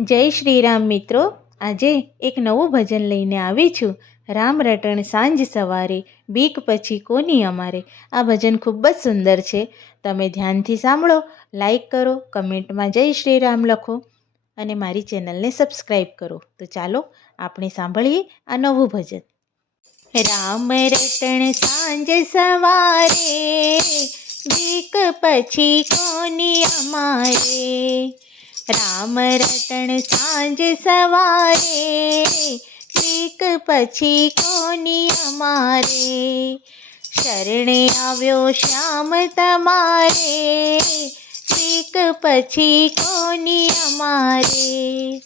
જય શ્રી રામ મિત્રો. આજે એક નવું ભજન લઈને આવી છું. રામ રટણ સાંજ સવારે, બીક પછી કોની અમારે? આ ભજન ખૂબ જ સુંદર છે. તમે ધ્યાનથી સાંભળો, લાઈક કરો, કમેન્ટમાં જય શ્રી રામ લખો અને મારી ચેનલને સબસ્ક્રાઈબ કરો. તો ચાલો, આપણે સાંભળીએ આ નવું ભજન. રામ રટણ સાંજ સવારે, બીક પછી કોની અમારે? રામ રટણ સાંજ સવારે, એક પછી કોની અમારે? શરણે આવ્યો શ્યામ તમારે, એક પછી કોની અમારે?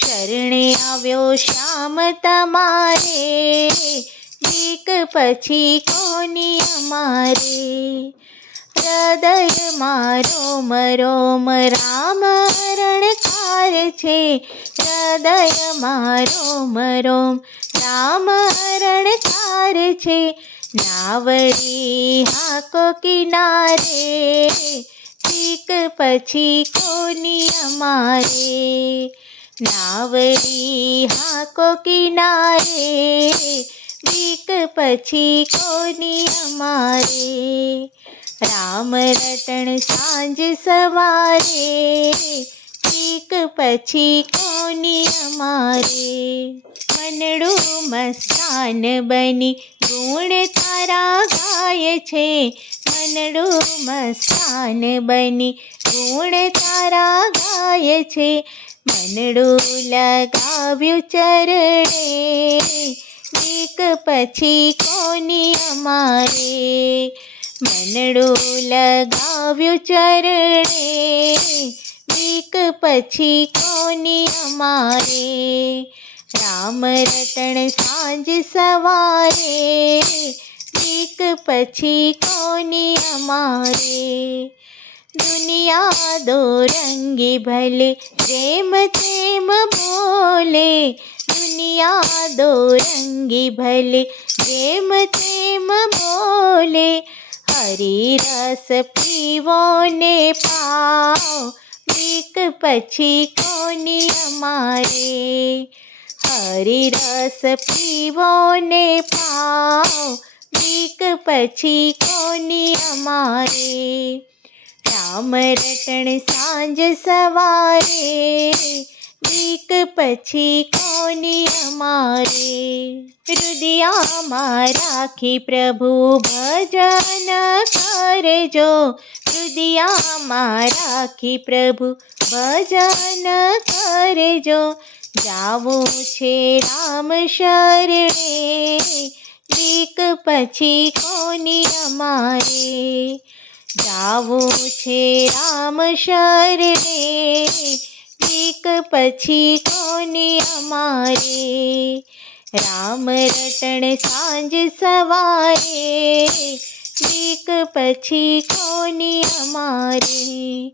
શરણે આવ્યો શ્યામ તમારે, એક પછી કોની અમારે? હૃદય મારો મરોમ રામ રણકાર છે. હૃદય મારો મરોમ રામ રણકાર છે. નાવરી હાકો કિનારે, ઠીક પછી કોની અમારે? નાવરી હાકો કિનારે બીક પછી કોની અમારે? રામ રટણ સાંજ સવારે બીક પછી કોની અમારે? મનડું મસ્તાન બની ગુણ તારા ગાય છે. મનડું મસ્તાન બની ગુણ તારા ગાય છે. મનડું લગાવ્યું ચરણે બીક પછી કોની અમારે? મનડું લગાવ્યું ચરણે. બીક પછી કોની અમારે? રામ રતણ સાંજ સવારે. બીક પછી કોની અમારે? દુનિયા દો રંગી ભલે જેમ તેમ બોલે. દુનિયા દો રંગી ભલે જેમ તેમ બોલે હરી રસ પીવો ને પાઓ બીક પછી કોની અમારે હરી રસ પીવો ને પાઓ બીક પછી કોની અમારે રામ રટણ સાંજ સવારે બીક પછી કોની અમારે? હૃદયામાં રાખી પ્રભુ ભજન કરજો. હૃદયામાં રાખી પ્રભુ ભજન કરજો. જાવું છે રામ શરણે. એક પછી કોની અમારે? જાવું છે રામ શરણે. પછી કોની અમારે? રામ રટણ સાંજ સવારે બીક પછી કોની અમારે?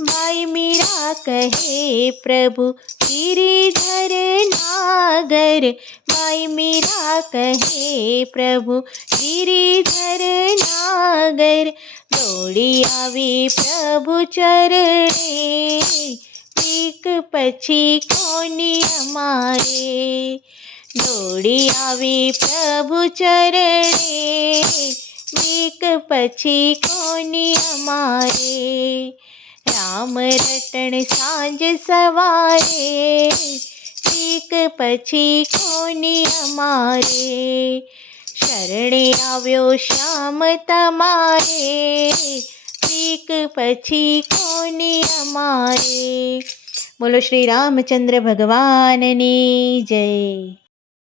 બાઈ મીરા કહે, પ્રભુ, ગિરિધર નાગર. બાઈ મીરા કહે, પ્રભુ, ગિરિધર નાગર. દોડી આવી પ્રભુ ચરણે. બીક પછી કોની અમારે? દોડી આવી પ્રભુ ચરણે. બીક પછી કોની અમારે? રામ રટણ સાંજ સવારે. એક પછી કોની અમારે? શરણે આવ્યો શ્યામ તમારે. બીક પછી કોની અમારે? બોલો શ્રી રામચંદ્ર ભગવાનની જય.